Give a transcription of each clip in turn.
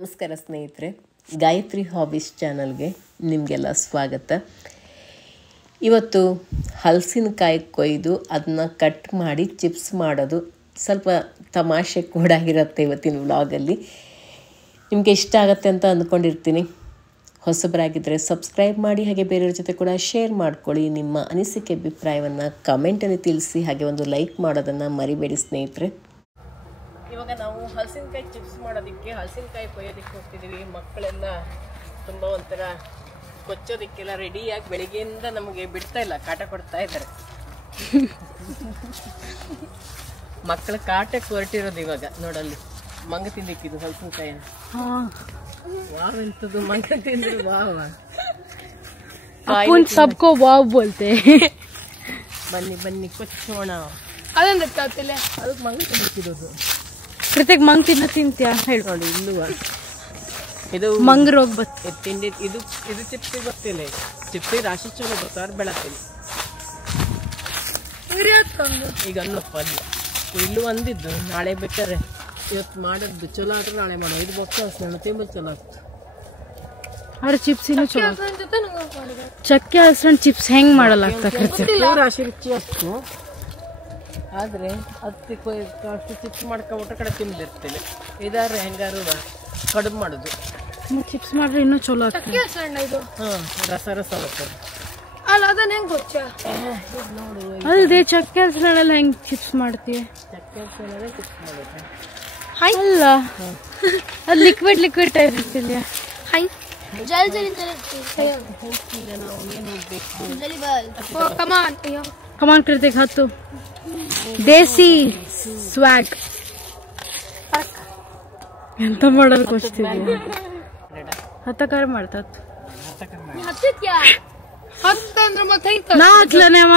ನಮಸ್ಕಾರ ಸ್ನೇಹಿತರೆ, ಗಾಯತ್ರಿ ಹಾಬೀಸ್ ಚಾನಲ್ಗೆ ನಿಮಗೆಲ್ಲ ಸ್ವಾಗತ. ಇವತ್ತು ಹಲಸಿನಕಾಯಿ ಕೊಯ್ದು ಅದನ್ನ ಕಟ್ ಮಾಡಿ ಚಿಪ್ಸ್ ಮಾಡೋದು ಸ್ವಲ್ಪ ತಮಾಷೆ ಕೂಡ ಇರುತ್ತೆ ಇವತ್ತಿನ ವ್ಲಾಗಲ್ಲಿ. ನಿಮಗೆ ಇಷ್ಟ ಆಗುತ್ತೆ ಅಂತ ಅಂದ್ಕೊಂಡಿರ್ತೀನಿ. ಹೊಸಬರಾಗಿದ್ದರೆ ಸಬ್ಸ್ಕ್ರೈಬ್ ಮಾಡಿ, ಹಾಗೆ ಬೇರೆಯವ್ರ ಜೊತೆ ಕೂಡ ಶೇರ್ ಮಾಡ್ಕೊಳ್ಳಿ. ನಿಮ್ಮ ಅನಿಸಿಕೆ ಅಭಿಪ್ರಾಯವನ್ನು ಕಮೆಂಟಲ್ಲಿ ತಿಳಿಸಿ, ಹಾಗೆ ಒಂದು ಲೈಕ್ ಮಾಡೋದನ್ನು ಮರಿಬೇಡಿ ಸ್ನೇಹಿತರೆ. ಇವಾಗ ನಾವು ಹಲಸಿನಕಾಯಿ ಚಿಪ್ಸ್ ಮಾಡೋದಕ್ಕೆ ಹಲಸಿನಕಾಯಿ ಕೊಯ್ಯೋದಕ್ಕೆ ಹೋಗ್ತಿದ್ದೀವಿ. ಮಕ್ಕಳೆಲ್ಲ ತುಂಬ ಒಂಥರ ಕೊಚ್ಚೋದಕ್ಕೆಲ್ಲ ರೆಡಿಯಾಗಿ ಬೆಳಿಗ್ಗೆಯಿಂದ ನಮಗೆ ಬಿಡ್ತಾ ಇಲ್ಲ, ಕಾಟ ಕೊಡ್ತಾ ಇದ್ದಾರೆ. ಮಕ್ಕಳ ಕಾಟಕ್ಕೆ ಹೊರಟಿರೋದು ಇವಾಗ. ನೋಡಲ್ಲಿ ಮಂಗ ತಿಂದಿಕ್ಕಿದ್ದು ಹಲಸಿನಕಾಯಿ. ವಾವ್, ಎಂಥದ್ದು ಮಂಗ ತಿಂದ್ರು. ವಾವ್, सबको वाव बोलते हैं. ಬನ್ನಿ ಬನ್ನಿ ಕೊಚ್ಚೋಣ. ಅದಕ್ಕೆ ಮಂಗ ತಿಂದಿಕ್ಕಿರೋದು. ಪ್ರತ್ಯೇಕ ಮಂಗ್ ತಿಂತ್ಯಾ ಹೇಳ್ಕೊಂಡು ಇಲ್ಲೂ ಇದು ಮಂಗ್ ರೋಗ ಬತ್ತೆ ತಿಂಡಿ. ಇದು ಇದು ಚಿಪ್ಸಿ ಗೊತ್ತಿಲ್ಲ. ಚಿಪ್ಸಿ ರಾಶಿ ಚಲೋ ಬರ್ತಾರ ಬೆಳತೀನಿ. ಈಗ ಅನ್ನಪ್ಪ ಅಲ್ಲಿ ಇಲ್ಲೂ ಅಂದಿದ್ದು ನಾಳೆ ಬೇಕಾರೆ ಇವತ್ತು ಮಾಡಿದ್ದು ಚಲೋ ಆದ್ರೆ ನಾಳೆ ಮಾಡೋ. ಇದು ಬೊಕ್ಕ ತಿಂಬಲ್ ಚಲೋ ಆಗ್ತದೆ. ಅವ್ರ ಚಿಪ್ಸಿನೂ ಚಲೋ. ಚಕ್ಕೆ ಹಲಸಿನ ಚಿಪ್ಸ್ ಹೆಂಗ್ ಮಾಡಲಾಗ್ತದೆ? ರಾಶಿ ರುಚಿ ಅಷ್ಟು ಆದ್ರೆ ಅಷ್ಟು ಚಿಪ್ಸ್ ಮಾಡ್ಕೊಂಬಿಟ್ರೆ ಕಡೆ ತಿಂದಿರ್ತೇವೆ. ಇದಾದ್ರೆ ಹೆಂಗಾರು ಕಡುಬು ಮಾಡೋದು. ಚಿಪ್ಸ್ ಮಾಡ್ರೆ ಇನ್ನೂ ಚಲೋ ಆಗ್ತದೆ. ರಸ ರಸ ಬರ್ತದೆ. ಅಲ್ದೆ ಚಕ್ಕೆ ಹಲಸಿನೆಲ್ಲ ಹೆಂಗ್ ಚಿಪ್ಸ್ ಮಾಡ್ತೀವಿ? ಚಕ್ಕೆ ಹಲಸಿನ ಚಿಪ್ಸ್ ಮಾಡೋದು ಅಲ್ಲ, ಅದು ಲಿಕ್ವಿಡ್ ಲಿಕ್ವಿಡ್ ಟೈಪ್ ಇರ್ತಿಲ್ಲ. ಕಮಾನ್ ಕೃತಿಕ್ ಹತ್ತು. ದೇಸಿ ಸ್ವ್ಯಾಗ್ ಎಂತ ಮಾಡೋದಕ್ಕೆ ಹೋಗ್ತಿದ್ಯಾ? ಹತ್ತಕಾರ ಮಾಡ್ತತ್ ನಾ ಹತ್ಲನೇವ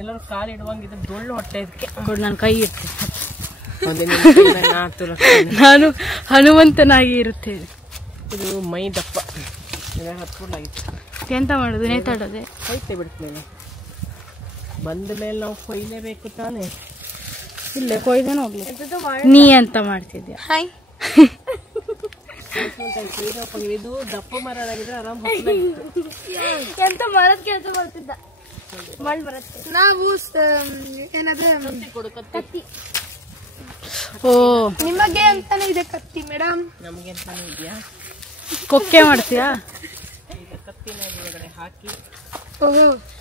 ಎಲ್ಲರೂ ಕಾಲು ಇಡುವಂಗಿದ್ರೆ ಡೊಳ್ಳು ಹೊಟ್ಟೆ ಇದಕ್ಕೆ ಕೊಡ್ ನನ್ನ ಕೈ ಇರ್ತೇನೆ. ನಾನು ಹನುಮಂತನಾಗಿ ಇರುತ್ತೇನೆ. ಇದು ಮೈ ದಪ್ಪ ಹತ್ಕೊಂಡಾಗಿತ್ತು. ಎಂತ ಮಾಡೋದು? ನೇತಾಡೋದೆ ಕೊಯ್ತೆ ಬಿಡ್ತೇನೆ. ಬಂದ ಮೇಲೆ ನಾವು ಕೊಯ್ಲೇಬೇಕು ತಾನೇ. ಇಲ್ಲೇ ಕೊಯ್ದೇನು ಹೋಗ್ಲಿ. ನೀ ಅಂತ ಮಾಡ್ತಿದ್ಯಾ? ಇದು ದಪ್ಪ ಮರದಾಗಿದ್ರೆ ಆರಾಮ್ ಎಂತ ಮರದ ಕೆಲಸ ಮಾಡ್ತಿದ್ದ. ಮಳ್ ಬರುತ್ತೆ. ನಾವು ಏನಾದ್ರೆ ಕತ್ತಿ. ಓ, ನಿಮಗೆ ಅಂತಾನೆ ಇದೆ ಕತ್ತಿ ಮೇಡಮ್. ನಮಗೆ ಅಂತಾನೆ ಇದೆಯಾ? ಕೊಕ್ಕೆ ಮಾಡ್ತೀಯಾ? ಈಗ ಕತ್ತಿನ ಒಳಗಡೆ ಹಾಕಿ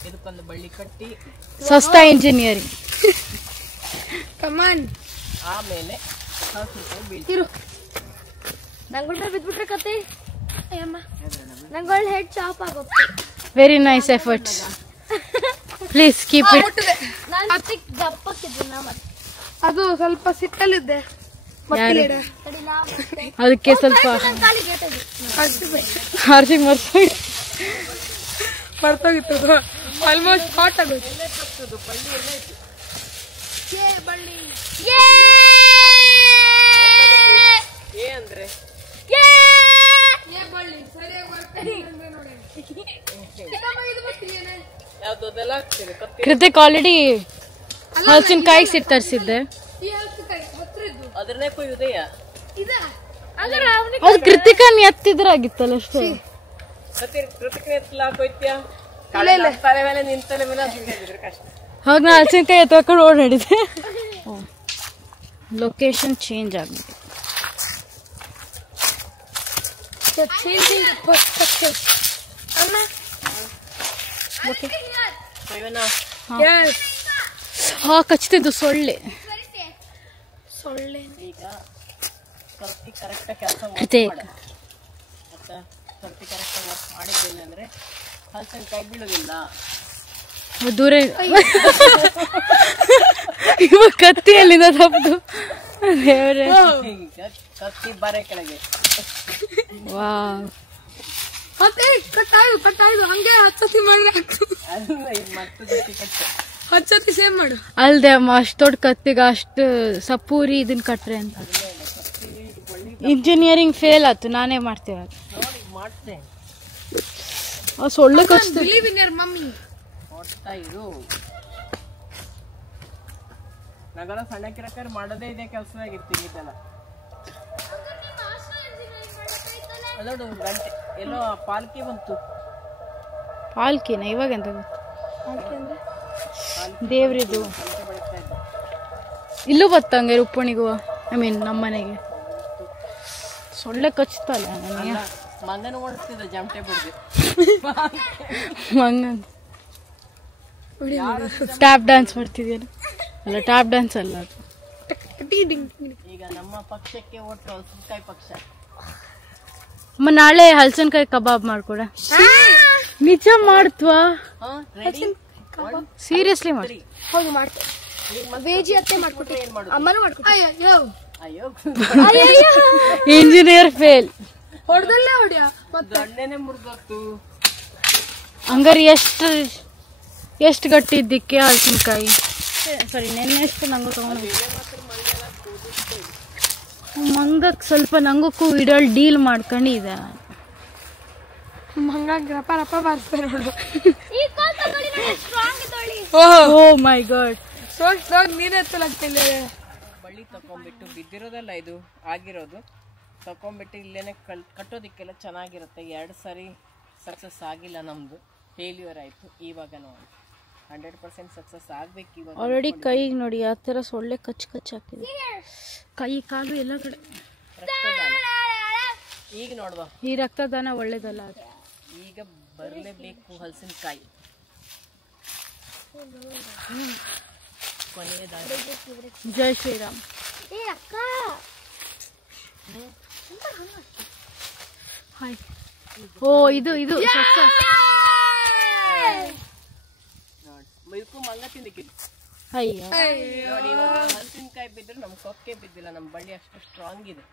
ಇದಕ್ಕೊಂದು ಬಳ್ಳಿ ಕಟ್ಟಿ ಸಸ್ತಾ ಇಂಜಿನಿಯರಿಂಗ್. ಕಮಾನ್. ಆಮೇಲೆ ಇರು, ನಂಗೊಳ್ಳೆ ಬಿದ್ಬಿಟ್ರೆ ಕತ್ತಿ. ಅಯ್ಯಮ್ಮ, ನಂಗೊಳ್ಳೆ ಹೆಡ್ ಚಾಪ್ ಆಗುತ್ತೆ. Very nice efforts. Please keep it. ಅದು ಸ್ವಲ್ಪ ಸಿಟ್ಟಲ್ಲಿದ್ದೆ. ಅದಕ್ಕೆ ಸ್ವಲ್ಪ ಹಾರ್ಸಿಂಗ್ ಮರ್ತೋಗಿತ್ತು. ಆಲ್ಮೋಸ್ಟ್ ಹಾಟ್ ಆಗೋದು. ಅಂದ್ರೆ ಯಾವ್ದೆಲ್ಲ ಆಗ್ತದೆ. ಕೃತಿಕ್ ಆಲ್ರೆಡಿ ಹಲಸಿನಕಾಯಿ ಸಿಟ್ಟು ತರಿಸಿದ್ದೆ. ಅದನ್ನೇ ಕೊಯ್ಯುದೆಯಾ? ಅದು ಕೃತಿಕನ್ ಎತ್ತಿದ್ರಾಗಿತ್ತಲ್ಲ ಅಷ್ಟೇ. ಕೃತಿಕ ಎತ್ತಲ ಕೊಯ್ತ್ಯಾ? ತಲೆ ಮೇಲೆ ನಿನ್ ತಲೆ ಮೇಲೆ ಕಷ್ಟ. ಹಾಗ ನಾ ಹಲಸಿನಕಾಯಿ ಎತ್ತಕೊಂಡು ಓಡಾಡಿದೆ. ಲೊಕೇಶನ್ ಚೇಂಜ್ ಆಗಿದೆ. ಹಾ, ಕಚ್ತಿದ್ದು ಸೊಳ್ಳೆ. ಈಗ ಕತ್ತಿ ಕರೆಕ್ಟ್ ಕೆಲಸ ಕತ್ತಿ ಕರೆಕ್ಟ್ ವರ್ಕ್ ಮಾಡಿದ್ದೇನೆ ಅಂದ್ರೆ ಹಲಸಿನಕಾಯಿ ಬೀಳುದಿಲ್ಲ. ದೂರ ಇವಾಗ ಕತ್ತಿ ಅಲ್ಲಿಂದ ತಪ್ಪು. ಈಗ ಕತ್ತಿ ಬಾರೆ ಕೆಳಗೆ. ವಾ, ಕಟ್ಟಾಯ್ದು ಹಂಗೆ ಹಚ್ಚತಿ ಮಾಡ್ರೆ ಹಚ್ಚತಿ ಸೇಮ್ ಮಾಡು. ಅಲ್ದೆ ಅಮ್ಮ, ಅಷ್ಟು ದೊಡ್ಡ ಕತ್ತಿಗ ಅಷ್ಟು ಸಪೂರಿ ಇದನ್ ಕಟ್ರೆ ಅಂತ. ಇಂಜಿನಿಯರಿಂಗ್ ಫೇಲ್ ಆಯ್ತು, ನಾನೇ ಮಾಡ್ತೇವೆ. ಸೊಳ್ಳೆ ಕಚ್ತೀವಿ. ನೋಡ್ತಾ ಇರು. ನಗರ ಸಣ್ಣಕ್ಕಿರಕ್ಕಾರ ಮಾಡೋದೇ ಇದೆ ಕೆಲಸದಾಗಿರ್ತೀವಿ ಇದೆಲ್ಲ. ನೋಡು ಗಂಟೆ ಎಲ್ಲೋ ಪಾಲ್ಕಿ ಬಂತು. ಪಾಲ್ಕಿನ ಇವಾಗ ಎಂತ ದೇವ್ರಿದು ಇಲ್ಲೂ ಬತ್ತಂಗೆ ರುಪ್ಪಣಿಗೂ ಐ ಮೀನ್ ನಮ್ಮ ಮನೆಗೆ ಸೊಳ್ಳೆ ಕಚ್ತಲ್ಲ ನನಗೆ. ಮಂಗನ ಓಡಿಸ್ತಿದ್ದ ಜಮಟೆ ಬಿಡ್ದು ಮಂಗನ್ ಟ್ಯಾಪ್ ಡ್ಯಾನ್ಸ್ ಮಾಡ್ತಿದ್ಯಲ್ಲ. ಅಲ್ಲ ಟ್ಯಾಪ್ ಡ್ಯಾನ್ಸ್ ಅಲ್ಲ ಅದು. ಈಗ ನಮ್ಮ ಪಕ್ಷಕ್ಕೆ ಒಟ್ಟು ಹಲಸಿನಕಾಯಿ ಪಕ್ಷ. ಅಮ್ಮ ನಾಳೆ ಹಲಸಿನಕಾಯಿ ಕಬಾಬ್ ಮಾಡ್ಕೊಡ. ನಿಜ ಮಾಡ್ತ್ವಾ? ಸೀರಿಯಸ್ಲಿ ಮಾಡಿ. ಹೌದು ಮಾಡ್ತೇವೆ. ವೇಜಿ ಅತ್ತೆ ಮಾಡ್ಕೊಟ್ರೆ ಅಮ್ಮನೂ ಮಾಡ್ಕೊಟ್ರೆ. ಅಯ್ಯೋ ಇಂಜಿನಿಯರ್ ಫೇಲ್. ಹೊಡೆದಲ್ಲೇ ಹೊಡ್ಯ ದೊಡ್ಡನೆ ಮುರ್ಗೋತು. ಹಂಗಾರೆ ಎಷ್ಟು ಗಟ್ಟಿ ಇದ್ದಕ್ಕೆ ಹಲಸಿನಕಾಯಿ. ಸರಿ ನೆನ್ನೆ ಎಷ್ಟು ನಂಗೂ ತಗೊಂಡು ಮಂಗಕ್ಕೆ ಸ್ವಲ್ಪ ನಂಗಕ್ಕೂ ವಿಡಿಯೋಲ್ ಡೀಲ್ ಮಾಡ್ಕೊಂಡಿದ್ದೆ. ಮಂಗ ರಪ ರಪ ಬಾರಿಸ್ತಾರೆ ನೋಡು. ಓ ಮೈ ಗಾಡ್. ನೀನೇ ಎತ್ತಲಾಗ್ತಿಲ್ಲ. ಬಳ್ಳಿ ತಕೊಂಡ್ಬಿಟ್ಟು ಬಿದ್ದಿರೋದಲ್ಲ ಇದು ಆಗಿರೋದು. ತಕೊಂಡ್ಬಿಟ್ಟು ಇಲ್ಲೇನೆ ಕಟ್ಟೋದಿಕ್ಕೆಲ್ಲ ಚೆನ್ನಾಗಿರುತ್ತೆ. 2 ಸಾರಿ ಸಕ್ಸಸ್ ಆಗಿಲ್ಲ, ನಮ್ದು ಫೇಲ್ಯೂರ್ ಆಯ್ತು. ಇವಾಗ ನಾವು 100% ಸಕ್ಸಸ್ ಆಗ್ಬೇಕು. ಇವಾಗ ಆಲ್ರೆಡಿ ಕೈಗೆ ನೋಡಿ ಯಾವ ಥರ ಸೊಳ್ಳೆ ಕಚ್ ಹಾಕಿದೆ. ಕೈ ಕಾಲು ಎಲ್ಲ ಕಡೆ ರಕ್ತದಾನ. ಈಗ ನೋಡುವ, ಈ ರಕ್ತದಾನ ಒಳ್ಳೇದಲ್ಲ ಅದು. ಈಗ ಬರಲೇಬೇಕು ಹಲಸಿನಕಾಯಿ. ಕೊನೆಯದಾಗಿ ಜೈ ಶ್ರೀರಾಮ್. ಹಾಯ್. ಓ ಇದು ಮಿಲ್ಕು ಮಂಗ ತಿಂದಿಕ್ಕಿಲ್ಲ. ಅಯ್ಯ ನೋಡಿ ಇವಾಗ ಹಲಸಿನಕಾಯಿ ಬಿದ್ದರೆ ನಮ್ ಕೊಕ್ಕೆ ಬಿದ್ದಿಲ್ಲ. ನಮ್ಮ ಬಳ್ಳಿ ಅಷ್ಟು ಸ್ಟ್ರಾಂಗ್ ಇದೆ.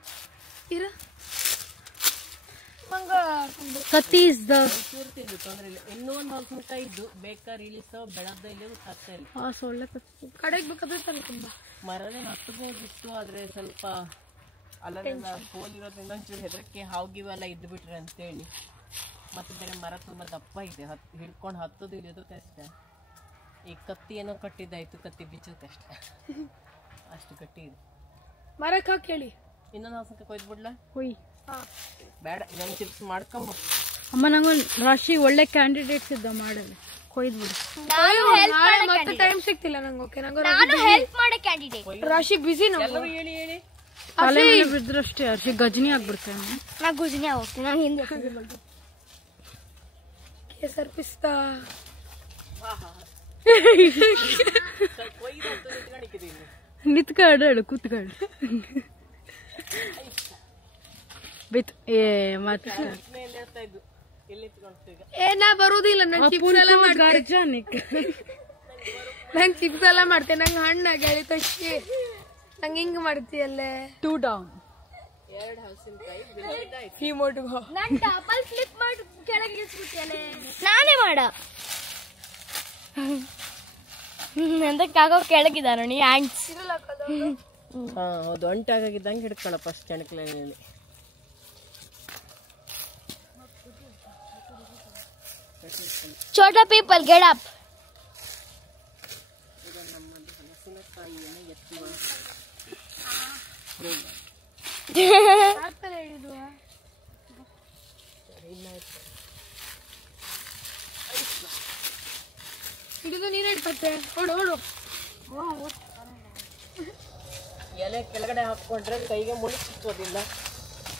ಕತ್ತಿ ಇಸ್ ದ ಚೂರು ತಿಂದು ತೊಂದ್ರೆ ಇಲ್ಲ. ಇನ್ನೂ ಒಂದು ಹಲಸಿನಕಾಯಿ ಇದ್ದು ಬೇಕಾದ್ರೆ ಇಳಿಸೋ ಬೆಳಗ್ದ ಇಲ್ಲಿ ಆಗ್ತಾ ಇಲ್ಲ. ಆ ಸೊಳ್ಳೆ ಕತ್ತಿ ಕಡೆಗೆ ಬೇಕಾದ್ರೆ ತುಂಬಾ ಮರನೇ ಹತ್ತಬೋದಿತ್ತು, ಆದ್ರೆ ಸ್ವಲ್ಪ ಅಲ್ಲೆಲ್ಲ ಹೋಲಿರೋದ್ರಿಂದ ಒಂಚೂರು ಹೆದರಿಕೆ ಹಾವುಗಿವೆಲ್ಲ ಇದ್ದು ಬಿಟ್ರೆ ಅಂತೇಳಿ. ಮತ್ತೆ ಬೇರೆ ಮರ ತುಂಬಾ ದಪ್ಪ ಇದೆ, ಹಿಡ್ಕೊಂಡು ಹತ್ತೋದು ಇಳಿಯೋದು ಕಷ್ಟ. ಈ ಕತ್ತಿ ಏನೋ ಕಟ್ಟಿದ್ದಾಯ್ತು, ಕತ್ತಿ ಬಿಚ್ಚೋದು ಕಷ್ಟ. ಅಷ್ಟು ಗಟ್ಟಿ ಇದೆ. ಮರಕ್ಕೆ ಹಾಕಿ ಹೇಳಿ. ಇನ್ನೊಂದು ಹಲಸಿನಕಾಯಿ ಕೊಯ್ದು ಬಿಡ್ಲಾ? ಹುಯ್ ಬೇಡ, ಇದೊಂದು ಚಿಪ್ಸ್ ಮಾಡ್ಕೊಂಬ. ಅಮ್ಮ ನಂಗೊಂದು ರಾಶಿ ಒಳ್ಳೆ ಕ್ಯಾಂಡಿಡೇಟ್ಸ್ ಇದ್ದ ಮಾಡಲ್ಲ, ಕೊಯ್ದ್ಬಿಡು. ಮತ್ತೆ ಟೈಮ್ ಸಿಗ್ತಿಲ್ಲ ನಂಗೆ. ಓಕೆ, ನಾನು ಹೆಲ್ಪ್ ಮಾಡೋ ಕ್ಯಾಂಡಿಡೇಟ್. ರಾಶಿ ಬಿಸಿ ಎಲ್ಲರೂ ಹೇಳಿ ಹೇಳಿ ತಲೆ ಮೇಲೆ ಬಿದ್ರಷ್ಟೇ ಅರ್ಶಿ ಗಜನಿ ಆಗ್ಬಿಡ್ತೇನೆ. ನಾ ಗುಜನೆ ಹೋಗ್ತೀನಿ, ನಾನು ಹಿಂದೆ ಕೇಸರ್ ಪಿಸ್ತಾ ನಿತ್ಕಾಡು ಕೂತ್ಕಾಡು ಬಿತ್ ಏ ಮತ್ತೆ ನಾ ಬರುದಿಲ್ಲ. ನಂಗೆ ಚಿಪ್ಸ್ ಎಲ್ಲ ನಂಗೆ ಚಿಪ್ಸ್ ಎಲ್ಲ ಮಾಡ್ತೇನೆ. ನಂಗೆ ಹಣ್ಣು ಆಗ್ಯಾಳಿ ತಕ್ಷಿ ನಂಗೆ ಹಿಂಗ್ ಮಾಡ್ತೀಯಲ್ಲೇ. 2 ಡೌನ್. 2 ಹಲಸಿನಕಾಯಿ ಈ ಮೋಟು ನಾನು ಡಬಲ್ ಫ್ಲಿಪ್ ಮಾಡಿ ಕೆಳಗೆ ಇಳಿಸ್ಬಿಟ್ಟಿಯಲ್ಲೇ. ನಾನೇ ಮಾಡ ಎಂತಕ್ಕಾಗೋ ಕೆಳಗಿದ ನೋಡಿ ಆಂಟ್ಸ್. ಹಾ ಹೌದು, ಅಂಟಾಗಿದ್ದಂಗೆ ಹಿಡ್ಕೊಳ್ಳ ಫಸ್ಟ್ ಕೆಣಕಲಲ್ಲಿ. छोटा पीपल गेट अप. ಹಿಡಿದು ನೀರು ಇಡ್ಪತ್ತೆ. ಹೊಡು ಎಲೆ ಕೆಳಗಡೆ ಹಾಕೊಂಡ್ರೆ ಕೈಗೆ ಮುಳಿ ಚುಚ್ಚೋದಿಲ್ಲ.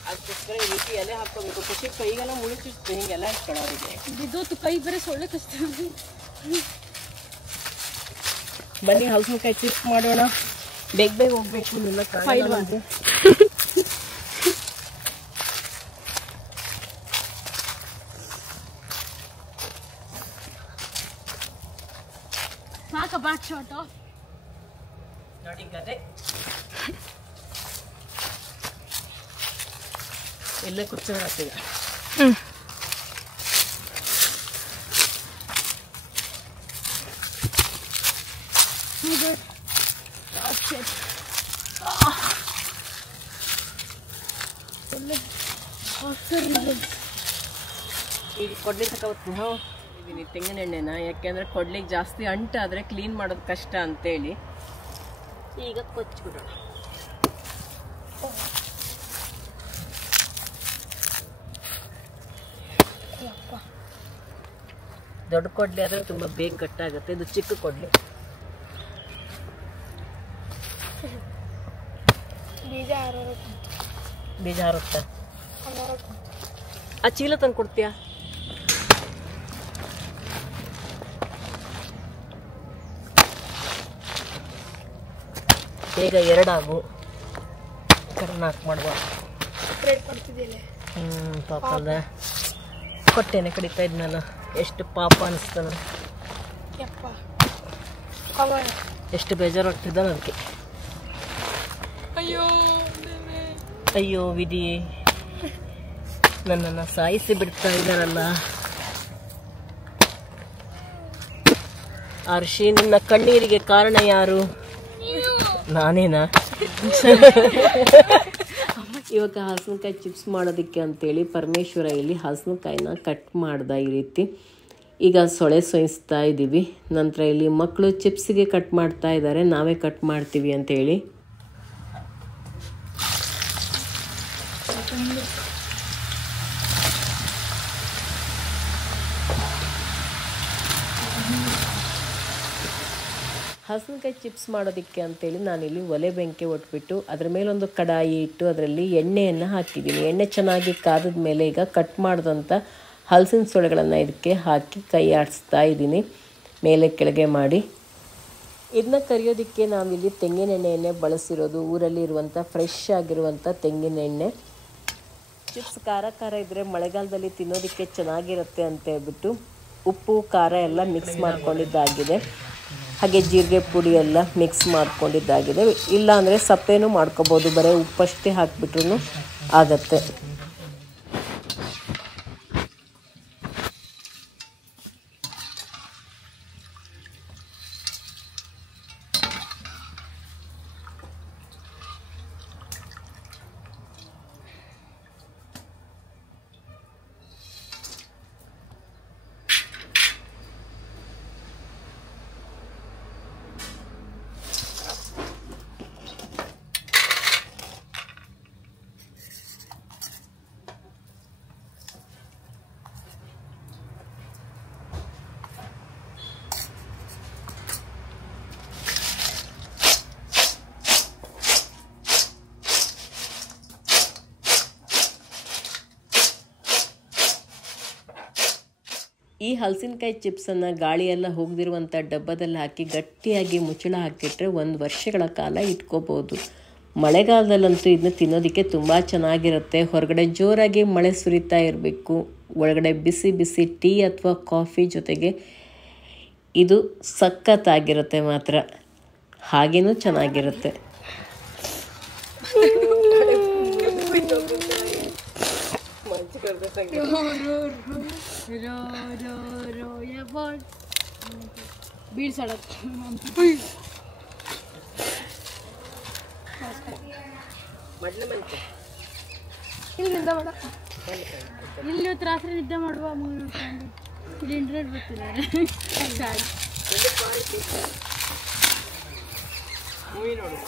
ಅದಕ್ಕೋಸ್ಕರ ಈ ರೀತಿ ಎಲೆ ಹಾಕೋಬೇಕು. ಖುಷಿ ಕೈಗೆಲ್ಲ ಮುಳಿ ಚುಚ್ಚು ಹಿಂಗೆಲ್ಲ ಇಟ್ಕೊಳ್ಳೋರಿಗೆ. ಬಿದ್ದೋತು ಕೈ ಬೇರೆ ಸೊಳ್ಳೆ ಕಚ್ತದೆ. ಬನ್ನಿ ಹಲಸಿನಕಾಯಿ ಚಿಪ್ಸ್ ಮಾಡೋಣ. ಬೇಗ ಹೋಗ್ಬೇಕು. ಇಲ್ಲ ಸಾಕ ಬ್ಯಾಕ್ ಶಾಟ್ ನೋಡಿ ಗದೆ ಎಲ್ಲ ಕುಚ್ಚೋರಾಗ್ತದೆ. ಈಗ ಕೊಡ್ಲಿ ತಗೋಬೇಕು. ಇದೀನಿ ತೆಂಗಿನ ಎಣ್ಣೆನ, ಯಾಕೆಂದ್ರೆ ಕೊಡ್ಲಿಕ್ಕೆ ಜಾಸ್ತಿ ಅಂಟಾದ್ರೆ ಕ್ಲೀನ್ ಮಾಡೋದು ಕಷ್ಟ ಅಂತೇಳಿ ಈಗ ಕೊಚ್ಚಿಬಿಡೋಣ. ದೊಡ್ಡ ಕೊಡ್ಲಿ ಆದರೆ ತುಂಬ ಬೇಗ ಕಟ್ಟಾಗುತ್ತೆ. ಇದು ಚಿಕ್ಕ ಕೊಡ್ಲಿ. ಬೀಜ ಹಾರುತ್ತಾ? ಆ ಚೀಲ ತಂದು ಕೊಡ್ತೀಯಾ? ಬೇಗ ಎರಡಾಗು. ಕರ್ನಾಕ್ ಮಾಡುವ. ಪಾಪ ಅಲ್ಲ, ಕೊಟ್ಟೇನೆ ಕಡಿತಾ ಇದ್ನಲ್ಲ, ಎಷ್ಟು ಪಾಪ ಅನಿಸ್ತಾನ, ಎಷ್ಟು ಬೇಜಾರಾಗ್ತಿದ್ದ ನನಗೆ. ಅಯ್ಯೋ ವಿಧಿ, ನನ್ನನ್ನು ಸಾಯಿಸಿ ಬಿಡ್ತಾ ಇದ್ದಾರಲ್ಲ. ಆರ್ಷಿ, ನಿನ್ನ ಕಣ್ಣೀರಿಗೆ ಕಾರಣ ಯಾರು? ನಾನೇನಾ? ಇವಾಗ ಹಲಸಿನಕಾಯಿ ಚಿಪ್ಸ್ ಮಾಡೋದಕ್ಕೆ ಅಂತೇಳಿ ಪರಮೇಶ್ವರ ಇಲ್ಲಿ ಹಲಸಿನಕಾಯಿನ ಕಟ್ ಮಾಡ್ದ ಈ ರೀತಿ. ಈಗ ಸೊಳೆ ಸೋಯಿಸ್ತಾ ಇದ್ದೀವಿ. ನಂತರ ಇಲ್ಲಿ ಮಕ್ಕಳು ಚಿಪ್ಸಿಗೆ ಕಟ್ ಮಾಡ್ತಾ ಇದ್ದಾರೆ, ನಾವೇ ಕಟ್ ಮಾಡ್ತೀವಿ ಅಂತೇಳಿ. ಹಲಸಿನಕಾಯಿ ಚಿಪ್ಸ್ ಮಾಡೋದಕ್ಕೆ ಅಂತೇಳಿ ನಾನಿಲ್ಲಿ ಒಲೆ ಬೆಂಕಿ ಒಟ್ಬಿಟ್ಟು ಅದರ ಮೇಲೊಂದು ಕಡಾಯಿ ಇಟ್ಟು ಅದರಲ್ಲಿ ಎಣ್ಣೆಯನ್ನು ಹಾಕಿದ್ದೀನಿ. ಎಣ್ಣೆ ಚೆನ್ನಾಗಿ ಕಾದ ಮೇಲೆ ಈಗ ಕಟ್ ಮಾಡಿದಂಥ ಹಲಸಿನ ಸೊಳೆಗಳನ್ನು ಇದಕ್ಕೆ ಹಾಕಿ ಕೈ ಆಡಿಸ್ತಾ ಇದ್ದೀನಿ, ಮೇಲೆ ಕೆಳಗೆ ಮಾಡಿ. ಇದನ್ನ ಕರಿಯೋದಕ್ಕೆ ನಾವಿಲ್ಲಿ ತೆಂಗಿನ ಎಣ್ಣೆಯನ್ನೇ ಬಳಸಿರೋದು. ಊರಲ್ಲಿ ಇರುವಂಥ ಫ್ರೆಶ್ ಆಗಿರುವಂಥ ತೆಂಗಿನ ಎಣ್ಣೆ. ಚಿಪ್ಸ್ ಖಾರ ಖಾರ ಇದ್ದರೆ ಮಳೆಗಾಲದಲ್ಲಿ ತಿನ್ನೋದಕ್ಕೆ ಚೆನ್ನಾಗಿರುತ್ತೆ ಅಂತ ಹೇಳ್ಬಿಟ್ಟು ಉಪ್ಪು ಖಾರ ಎಲ್ಲ ಮಿಕ್ಸ್ ಮಾಡ್ಕೊಂಡಿದ್ದಾಗಿದೆ. ಹಾಗೆ ಜೀರಿಗೆ ಪುಡಿ ಎಲ್ಲ ಮಿಕ್ಸ್ ಮಾಡ್ಕೊಂಡಿದ್ದಾಗಿದೆ. ಇಲ್ಲ ಅಂದರೆ ಸಪ್ಪೇನೂ ಮಾಡ್ಕೋಬೋದು, ಬರೀ ಉಪ್ಪಷ್ಟೇ ಹಾಕಿಬಿಟ್ರೂ ಆಗತ್ತೆ. ಈ ಹಲಸಿನಕಾಯಿ ಚಿಪ್ಸನ್ನು ಗಾಳಿಯೆಲ್ಲ ಹೋಗದಿರುವಂಥ ಡಬ್ಬದಲ್ಲಿ ಹಾಕಿ ಗಟ್ಟಿಯಾಗಿ ಮುಚ್ಚಳ ಹಾಕಿಟ್ರೆ 1 ವರ್ಷಗಳ ಕಾಲ ಇಟ್ಕೋಬೋದು. ಮಳೆಗಾಲದಲ್ಲಂತೂ ಇದನ್ನ ತಿನ್ನೋದಕ್ಕೆ ತುಂಬ ಚೆನ್ನಾಗಿರುತ್ತೆ. ಹೊರಗಡೆ ಜೋರಾಗಿ ಮಳೆ ಸುರಿತಾ ಇರಬೇಕು, ಒಳಗಡೆ ಬಿಸಿ ಬಿಸಿ ಟೀ ಅಥವಾ ಕಾಫಿ ಜೊತೆಗೆ ಇದು ಸಖತ್ತಾಗಿರುತ್ತೆ ಮಾತ್ರ. ಹಾಗೇನೂ ಚೆನ್ನಾಗಿರುತ್ತೆ. ಇಲ್ಲಿ ರಾತ್ರಿ ನಿದ್ದೆ ಮಾಡುವ ಇಲ್ಲಿ ಇಂಟರ್ನೆಟ್ ಬರ್ತಿದ್ದಾರೆ. ಮೂವಿ ನೋಡು.